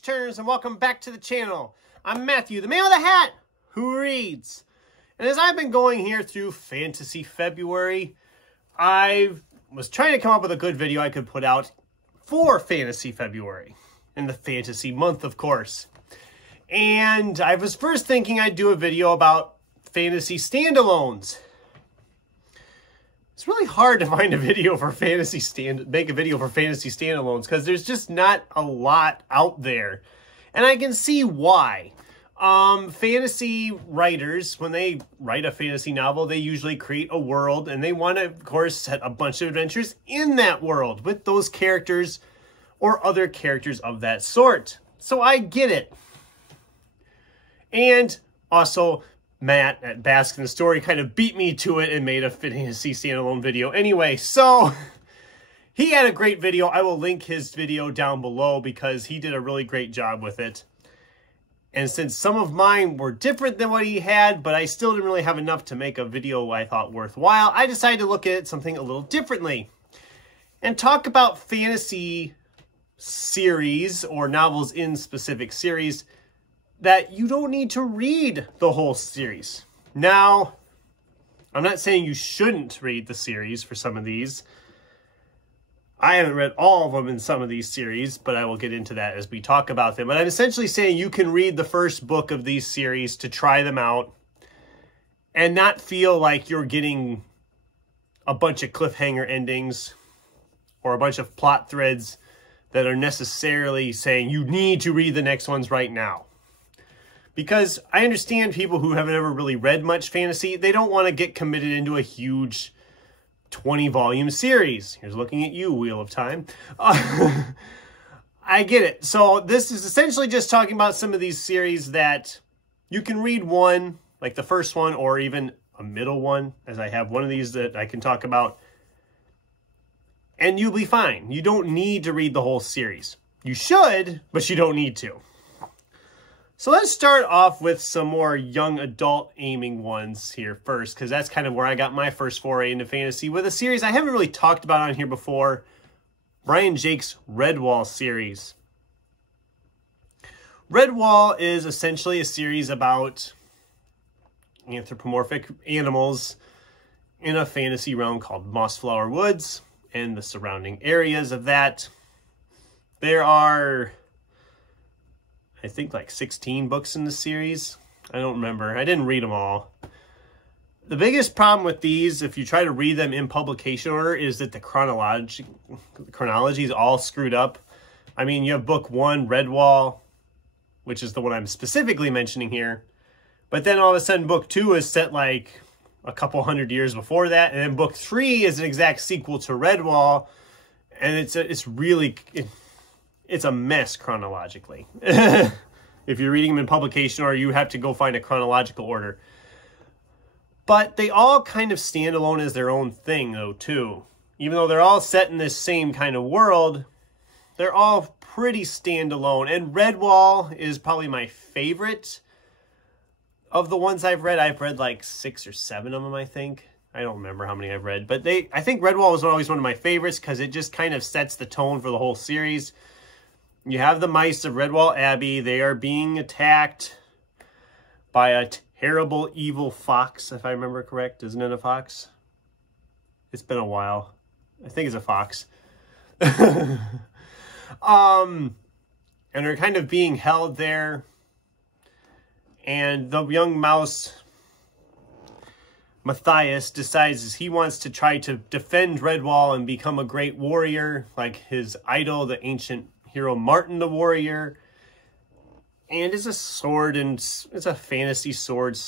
page-turners, and welcome back to the channel. I'm Matthew, the man with the hat, who reads. And as I've been going here through Fantasy February, I was trying to come up with a good video I could put out for Fantasy February, in the fantasy month, of course. And I was first thinking I'd do a video about fantasy standalones. It's really hard to find a video for make a video for fantasy standalones because there's just not a lot out there. And I can see why. Fantasy writers, when they write a fantasy novel, they usually create a world and they want to, of course, set a bunch of adventures in that world with those characters or other characters of that sort. So I get it. And also, Matt at Baskin Story kind of beat me to it and made a fantasy standalone video anyway. So he had a great video. I will link his video down below because he did a really great job with it. And since some of mine were different than what he had, but I still didn't really have enough to make a video I thought worthwhile, I decided to look at something a little differently and talk about fantasy series or novels in specific series that you don't need to read the whole series. Now, I'm not saying you shouldn't read the series for some of these. I haven't read all of them in some of these series, but I will get into that as we talk about them. But I'm essentially saying you can read the first book of these series to try them out and not feel like you're getting a bunch of cliffhanger endings or a bunch of plot threads that are necessarily saying you need to read the next ones right now. Because I understand people who haven't ever really read much fantasy, they don't want to get committed into a huge 20-volume series. Here's looking at you, Wheel of Time. I get it. So this is essentially just talking about some of these series that you can read one, like the first one, or even a middle one, as I have one of these that I can talk about, and you'll be fine. You don't need to read the whole series. You should, but you don't need to. So let's start off with some more young adult aiming ones here first, because that's kind of where I got my first foray into fantasy with a series I haven't really talked about on here before, Brian Jake's Redwall series. Redwall is essentially a series about anthropomorphic animals in a fantasy realm called Mossflower Woods and the surrounding areas of that. There are, I think, like 16 books in the series. I don't remember. I didn't read them all. The biggest problem with these, if you try to read them in publication order, is that the chronology is all screwed up. I mean, you have book 1, Redwall, which is the one I'm specifically mentioning here. But then all of a sudden, book 2 is set like a couple hundred years before that. And then book 3 is an exact sequel to Redwall. And it's a mess chronologically. If you're reading them in publication order, you have to go find a chronological order. But they all kind of stand alone as their own thing, though, too. Even though they're all set in this same kind of world, they're all pretty standalone. And Redwall is probably my favorite of the ones I've read. I've read like 6 or 7 of them, I think. I don't remember how many I've read. But I think Redwall was always one of my favorites because it just kind of sets the tone for the whole series. You have the mice of Redwall Abbey. They are being attacked by a terrible, evil fox, if I remember correct. Isn't it a fox? It's been a while. I think it's a fox. And they're kind of being held there. And the young mouse, Matthias, decides he wants to try to defend Redwall and become a great warrior, like his idol, the ancient hero Martin the Warrior. And it's a sword, and it's a fantasy sword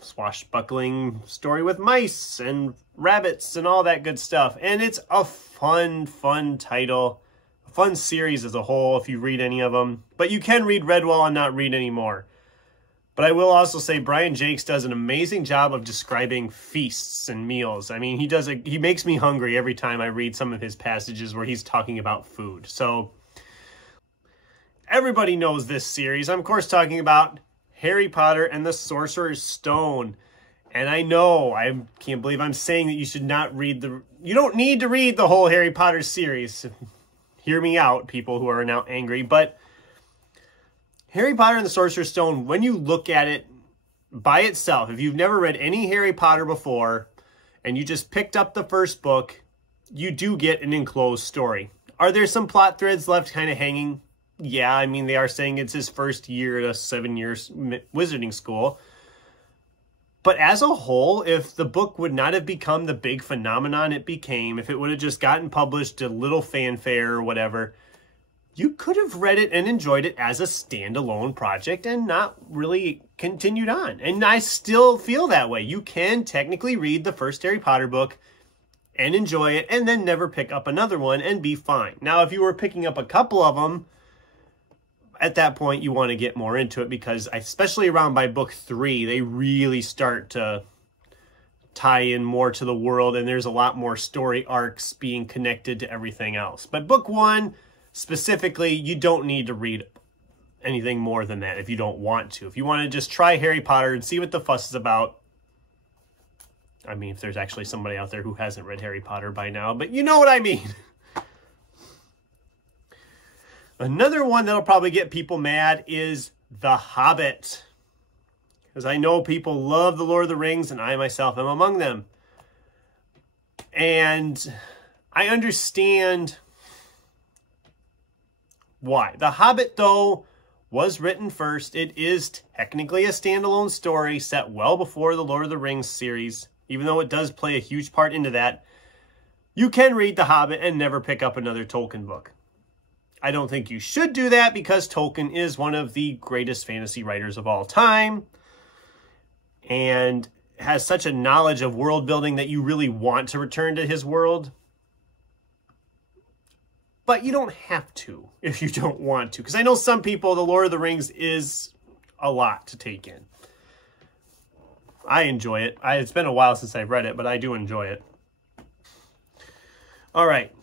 swashbuckling story with mice and rabbits and all that good stuff. And it's a fun title, a fun series as a whole if you read any of them. But you can read Redwall and not read any more. But I will also say Brian Jakes does an amazing job of describing feasts and meals. I mean, he makes me hungry every time I read some of his passages where he's talking about food. So everybody knows this series. I'm, of course, talking about Harry Potter and the Sorcerer's Stone. And I know, I can't believe I'm saying that you should not read you don't need to read the whole Harry Potter series. Hear me out, people who are now angry. But Harry Potter and the Sorcerer's Stone, when you look at it by itself, if you've never read any Harry Potter before, and you just picked up the first book, you do get an enclosed story. Are there some plot threads left kind of hanging? Yeah, I mean, they are saying it's his first year at a 7-year wizarding school. But as a whole, if the book would not have become the big phenomenon it became, if it would have just gotten published, a little fanfare or whatever, you could have read it and enjoyed it as a standalone project and not really continued on. And I still feel that way. You can technically read the first Harry Potter book and enjoy it and then never pick up another one and be fine. Now, if you were picking up a couple of them, at that point, you want to get more into it because, especially around by book 3, they really start to tie in more to the world, and there's a lot more story arcs being connected to everything else. But book 1, specifically, you don't need to read anything more than that if you don't want to. If you want to just try Harry Potter and see what the fuss is about. I mean, if there's actually somebody out there who hasn't read Harry Potter by now, but you know what I mean. Another one that'll probably get people mad is The Hobbit. Because I know people love The Lord of the Rings, and I myself am among them. And I understand why. The Hobbit, though, was written first. It is technically a standalone story set well before the Lord of the Rings series. Even though it does play a huge part into that, you can read The Hobbit and never pick up another Tolkien book. I don't think you should do that because Tolkien is one of the greatest fantasy writers of all time and has such a knowledge of world building that you really want to return to his world. But you don't have to if you don't want to. Because I know some people, The Lord of the Rings is a lot to take in. I enjoy it. It's been a while since I've read it, but I do enjoy it. All right.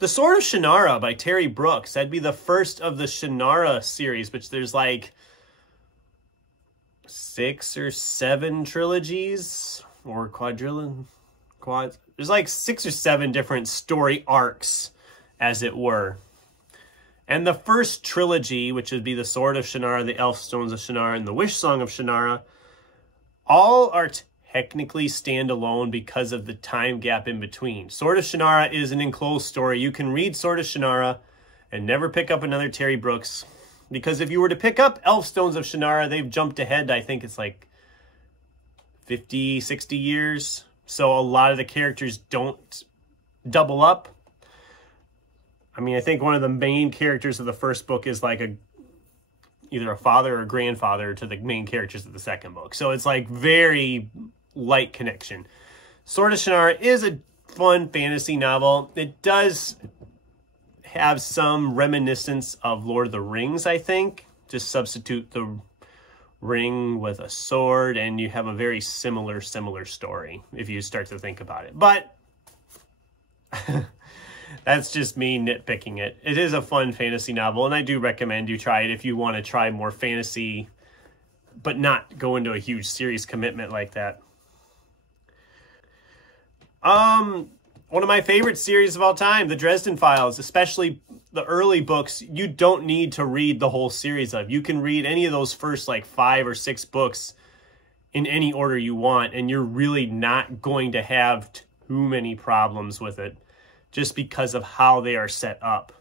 The Sword of Shannara by Terry Brooks. That'd be the first of the Shannara series, which there's like 6 or 7 trilogies or quads. There's like 6 or 7 different story arcs, as it were. And the first trilogy, which would be the Sword of Shannara, the Elf Stones of Shannara, and the Wish Song of Shannara, all are technically standalone because of the time gap in between. Sword of Shannara is an enclosed story. You can read Sword of Shannara and never pick up another Terry Brooks. Because if you were to pick up Elf Stones of Shannara, they've jumped ahead, I think it's like 50, 60 years. So a lot of the characters don't double up. I mean, I think one of the main characters of the first book is like either a father or grandfather to the main characters of the second book. So it's like very light connection. Sword of Shannara is a fun fantasy novel. It does have some reminiscence of Lord of the Rings, I think. Just substitute the ring with a sword and you have a very similar story if you start to think about it. But that's just me nitpicking it. It is a fun fantasy novel, and I do recommend you try it if you want to try more fantasy, but not go into a huge series commitment like that. One of my favorite series of all time, the Dresden Files, especially the early books, you don't need to read the whole series of. You can read any of those first like 5 or 6 books in any order you want, and you're really not going to have too many problems with it just because of how they are set up.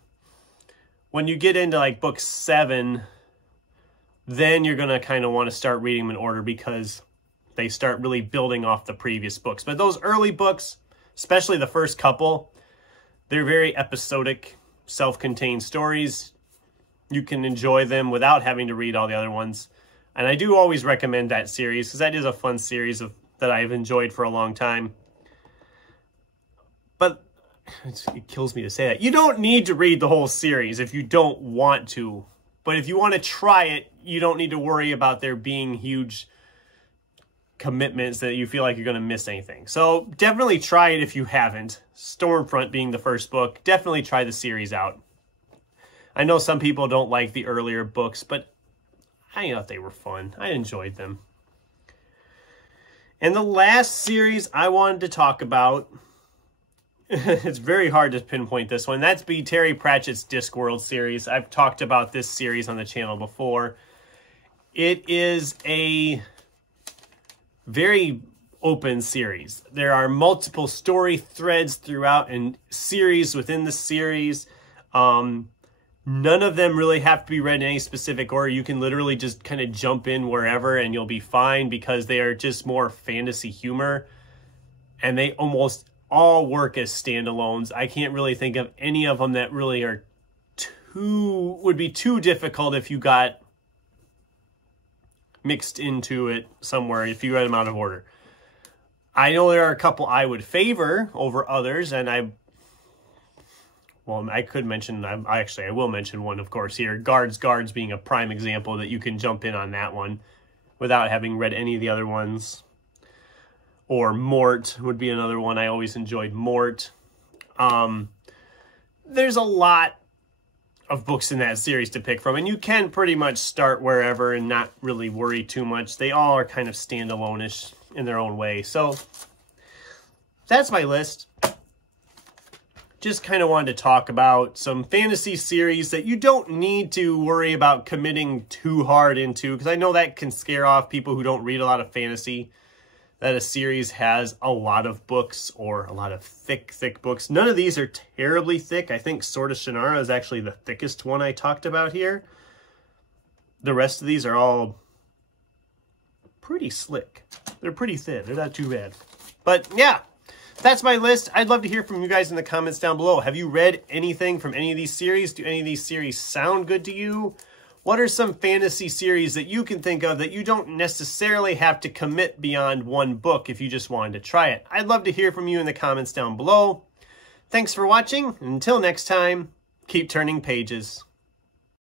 When you get into like book 7, then you're going to kind of want to start reading them in order because they start really building off the previous books. But those early books, especially the first couple, they're very episodic, self-contained stories. You can enjoy them without having to read all the other ones. And I do always recommend that series because that is a fun series that I've enjoyed for a long time. But it kills me to say that. You don't need to read the whole series if you don't want to. But if you want to try it, you don't need to worry about there being huge commitments that you feel like you're going to miss anything. So definitely try it if you haven't. Stormfront being the first book. Definitely try the series out. I know some people don't like the earlier books, but I thought they were fun. I enjoyed them. And the last series I wanted to talk about, it's very hard to pinpoint this one. That's be Terry Pratchett's Discworld series. I've talked about this series on the channel before. It is a very open series. There are multiple story threads throughout and series within the series. None of them really have to be read in any specific order. You can literally just kind of jump in wherever and you'll be fine because they are just more fantasy humor. And they almost all work as standalones. I can't really think of any of them that really are would be too difficult if you got mixed into it somewhere, if you read them out of order. I know there are a couple I would favor over others, and I could mention, I will mention one, of course, here. Guards being a prime example that you can jump in on that one without having read any of the other ones. Or Mort would be another one. I always enjoyed Mort. There's a lot of books in that series to pick from, and you can pretty much start wherever and not really worry too much. They all are kind of standalone-ish in their own way. So that's my list. Just kind of wanted to talk about some fantasy series that you don't need to worry about committing too hard into, because I know that can scare off people who don't read a lot of fantasy, that a series has a lot of books or a lot of thick books. None of these are terribly thick. I think Sword of Shannara is actually the thickest one I talked about here. The rest of these are all pretty slick. They're pretty thin. They're not too bad. But yeah, that's my list. I'd love to hear from you guys in the comments down below. Have you read anything from any of these series? Do any of these series sound good to you? What are some fantasy series that you can think of that you don't necessarily have to commit beyond one book if you just wanted to try it? I'd love to hear from you in the comments down below. Thanks for watching. Until next time, keep turning pages.